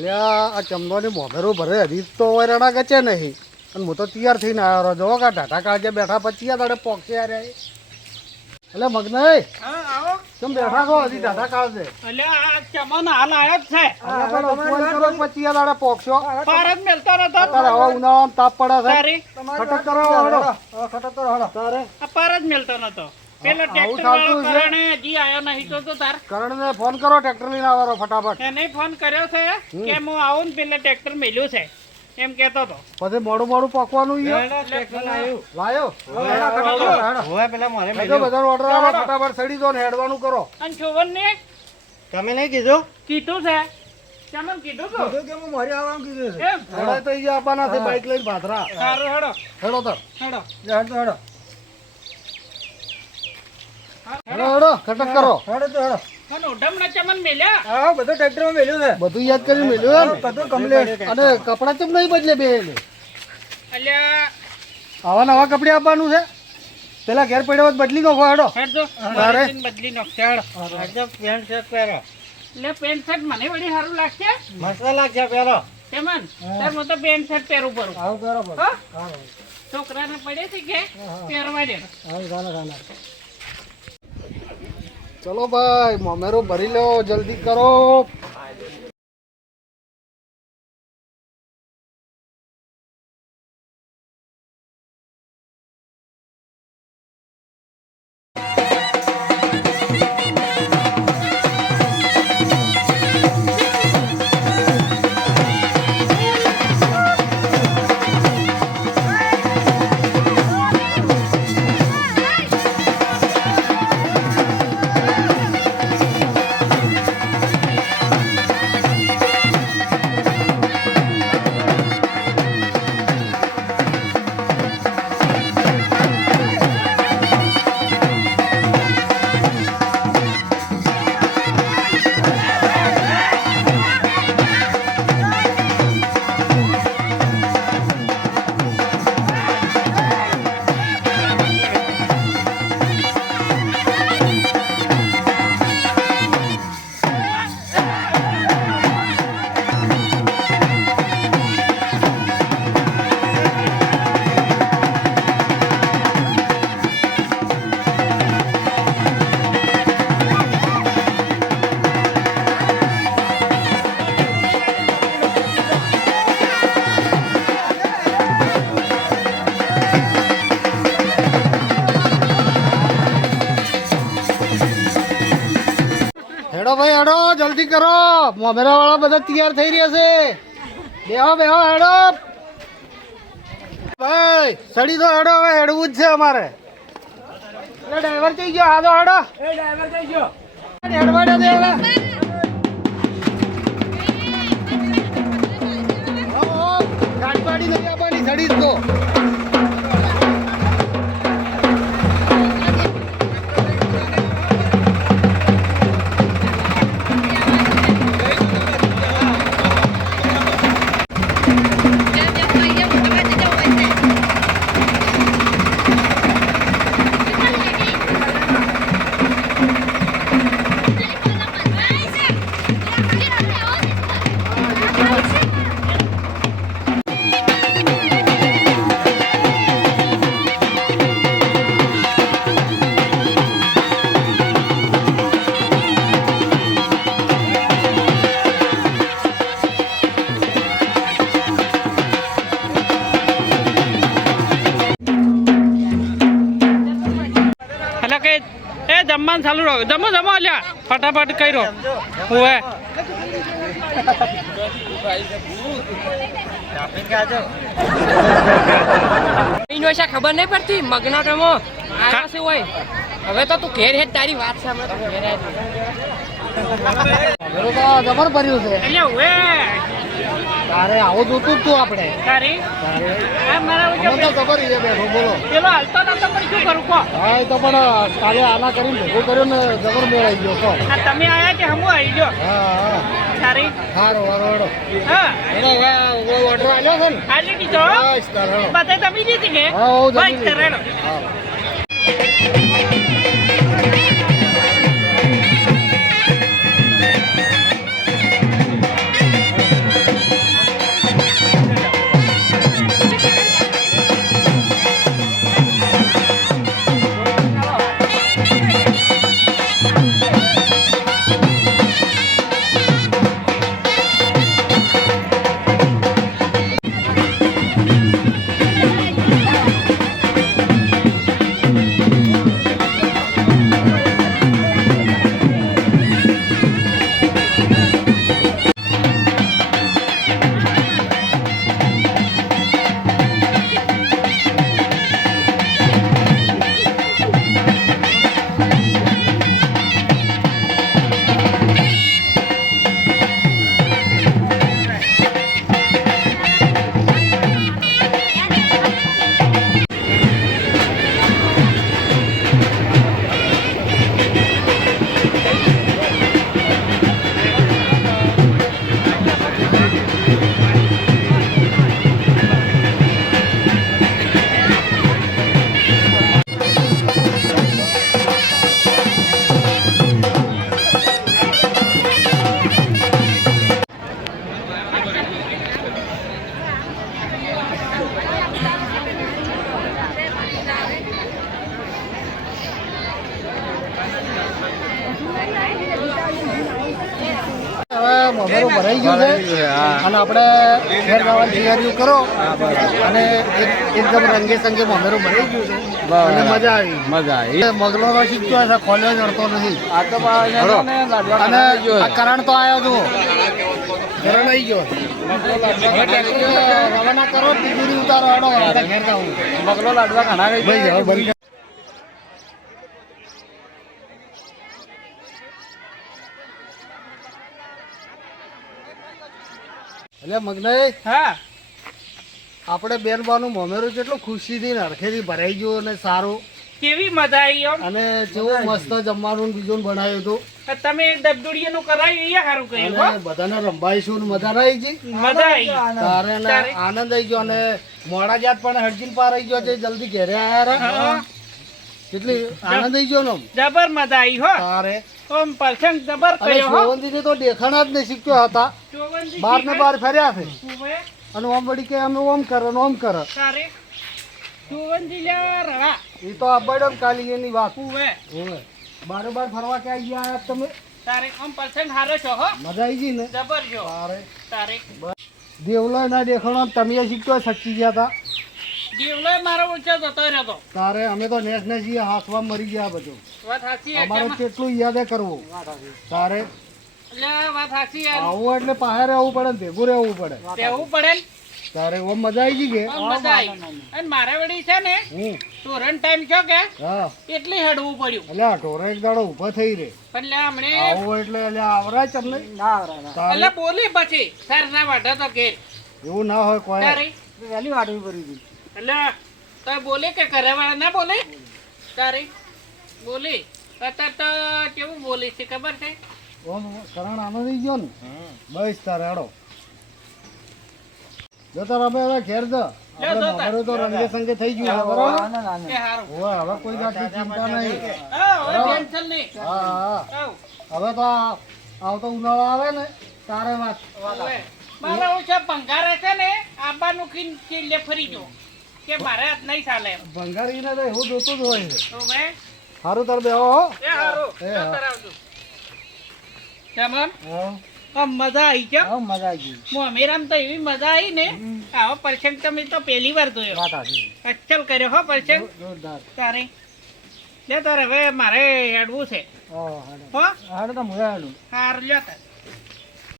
અલ્યા આ ચમદોની મોમેરો ભરે હજી તો વરાણા ગચે નહીં. અને હું તો તૈયાર થઈને આવ્યો રહ્યો. જોવો કા ટાટા કાળજે બેઠા પછી આ તારે પોક્ષે યાર એટલે મગનાઈ તમે બેઠા છો? હજી ટાટા કાળજે એટલે આ ચમન હાલ આવ્યો જ છે. પણ ઉપવાસ કરો પછી આ તારે પોક્ષો પાર જ મેલતો રહેતો. તારે હવે ઉનાળામાં તાપ પડે છે. ખટક કરો હળો ખટક કરો હળો. તારે. આ પાર જ મેલતો નતો પેલો ટ્રેક્ટર વાળો કરણે હજી આયો નહીં તો તો તાર. કરણને ફોન કરો ટ્રેક્ટર લઈને આવવાનો ફટાફટ. એને ફોન કર્યો છે? કે હું આવું ને પેલે ટ્રેક્ટર મેલ્યું છે? એમ કેતો તો. પછી મોડું મોડું પાકવાનું લાયો. મેલ્યો. બધાનો ઓર્ડર આવે ફટાફટ સડી દો ને હેડવાનું કરો. અને છોવન ને તમે નહીં કીધું? કીધું છે. ચમન કીધું તો? એમ. હેડો તો ઈ આપવાના છે બાઈક લઈને સારું હેડો. હેડો તો. હેડો. હેડો હેડો. ખટક કરો. અને ઉડમણા ચમન મેલ્યા? બધું યાદ કરી મેલ્યું એમ? અને કપડા ચમ નહીં બદલે બે એટલે અલ્યા આવા નવા કપડે આપવાનું છે? પેલા ઘેર પડ્યા બદલી નાખો હેડો. હેડજો. તારે? બદલી નાખશે હેડો. પેન્ટ શર્ટ પહેરો. એટલે પેન્ટ શર્ટ મને વળી સારું લાગશે? મસ્ત લાગશે પહેરો. ચમન તાર મતો તો પેન્ટ શર્ટ પહેરું પડું આવ કરો હા? છોકરાને પડે છે કે? પહેરવા દે. ચલો ભાઈ મોમેરો ભરી લો જલ્દી કરો. કરો મોમેરા વાળા બધા તૈયાર થઈ રહ્યા છે બેહો બેહો હેડો ભાઈ સડી તો હેડો હવે હેડવું જ છે અમારે ડ્રાઈવર થઈ ગયો હા તો હેડો એ ડ્રાઈવર થઈ ગયો હેડવા દે હવે ગાડી નહીં આપવાની સડી જ તો જમવાનું ચાલુ રહો જમો જમો અલ્યા ફટાફટ કર્યો હું ઇનોશા ખબર નહીં પડતી મગના ટમો આવ્યા છે હોય હવે તો તું ઘેર હેડ તારી વાત સાંભળ તું ઘેર જબર ભર્યું છે એટલે હવે તારે આવું જોતું તું આપણે. તારે? તો ખબર છે બેઠો બોલો. પેલો હાલતો નતો પણ શું કરું કહો. હા એ તો પણ કાલે આના કરીને ભેગો કર્યો ને જબર મેળાઈ ગયો કો તમે આયા કે હમું આવી ગયો? હા હા. તારી? હારો હારો હારો. હા. હવે ઓર્ડર આલ્યો છે ને. આલી દીધો બસ તાર તમે દીધી કે હા હું જમી હા ભરાઈ ગયું છે. અને આપણે ઘેર જવાની તૈયારીઓ કરો. અને એકદમ રંગે સંગે મોમેરું ભરાઈ ગયું છે. અને મજા આવી. મજા આવી. મગલો તો શીખતો હશે ખોલ્યો જડતો નથી. અને આ કરણ તો આવ્યો જુઓ. કરણ આવી ગયો રવાના કરો તિજોરી ઉતારો હેડો ઘેર જવું બગલો લાડવા ઘણા ગઈ બંધ એટલે મગનાઈ હા. આપણે બેન બાનું મોમેરું કેટલું ખુશીથી નરખેથી ભરાઈ ગયું અને સારું. કેવી મજા આવી આમ અને જેવું મસ્ત જમવાનું બીજું બનાવ્યું હતું. તમે ડબડુડિયા નું કરાયું એ સારું કર્યું બધાને રંભાઈશું ને મજા આવી ગઈ. મજા આવી તારે આનંદ આવી ગયો અને મોડા જાત પણ હરજીન પાર આવી ગયો છે જલ્દી ઘેરે આવ્યા રે. કેટલી આનંદ આવી ગયો ને જબર મજા આવી હો. તારે. ઓમ પરસંગ જબર કર્યો હો. તો દેખાણા જ નહીં શીખ્યો હતા. બાર ને બાર ફર્યા છે. અને ઓમ વળી કે અમે ઓમ કરે ઓમ કરે. એ તો આ કાલી એની વાત. બારે બાર ફરવા ક્યાં ગયા તમે? તારે આમ પરસંગ હારો છો હો. મજા આવી ગઈ ને? જબર જો તારે. તારે. દેવલો ના દેખાણો તમે શીખતો સચ્ચી ગયા હતા દેવલો મારો ઊંચો જતો રહ્યો તો. તારે અમે તો નેસ ને છીએ હાથમાં મરી ગયા બધું. અમારે કેટલું યાદ કરવું? તારે વાત સાચી યાર. આવું એટલે પાસે રહેવું પડે ને ભેગું રહેવું પડે. રહેવું પડે ને. તારે ઓમ મજા આવી ગઈ કે? મજા આવી અને મારા વળી છે ને ટોરન તોરણ ટાઈમ છો કે હા. એટલી હેડવું પડ્યું. એટલે આ ઢોરે એક દાડો ઊભો થઈ રે. પણ લે હમણે આવો એટલે એટલે આવરાય તમને. તારે એટલે બોલી પછી સર ના વાઢો તો કે એવું ના હોય કોઈ. તારે? વેલી વાટવી પડી હતી એટલે તો બોલે કે ઘરે વાળા ના બોલે? તારે? બોલી. અત્યારે તો કેવું બોલી છે ખબર છે? કરણ આનો થઈ ગયો ને? બસ તારે હેડો જો તાર અમે હવે ઘેર જ. અમારે તો રંગે સંગે થઈ ગયું બરાબર? કે હારું. હોવે, કોઈ જાતની ચિંતા નહીં. હા હવે ટેન્શન નહીં. હા હા આવ હવે તો આવતો ઉનાળો આવે ને તારે વાત. મારે હું છે ભંગારે છે ને આબાનું ખીન ચીલે ફરી જો કે મારે હાથ નહીં ચાલે ભંગારીને તો એવું જોતું જ હોય છે. તો સારું તાર બેહો હો. એ હારું. એ આમ? મજા આવી છે હા, મજા આવી મોમેરામ તો એવી મજા આવી ને. આવો પરસંગ તમે તો પહેલી વાર જોયો. અચ્છલ કર્યો હો પરસંગ જોરદાર. તારે. લે તારે હવે મારે હેડવું છે. હો હાડો. તો મુયા હાડું. હાર લ્યો તાર.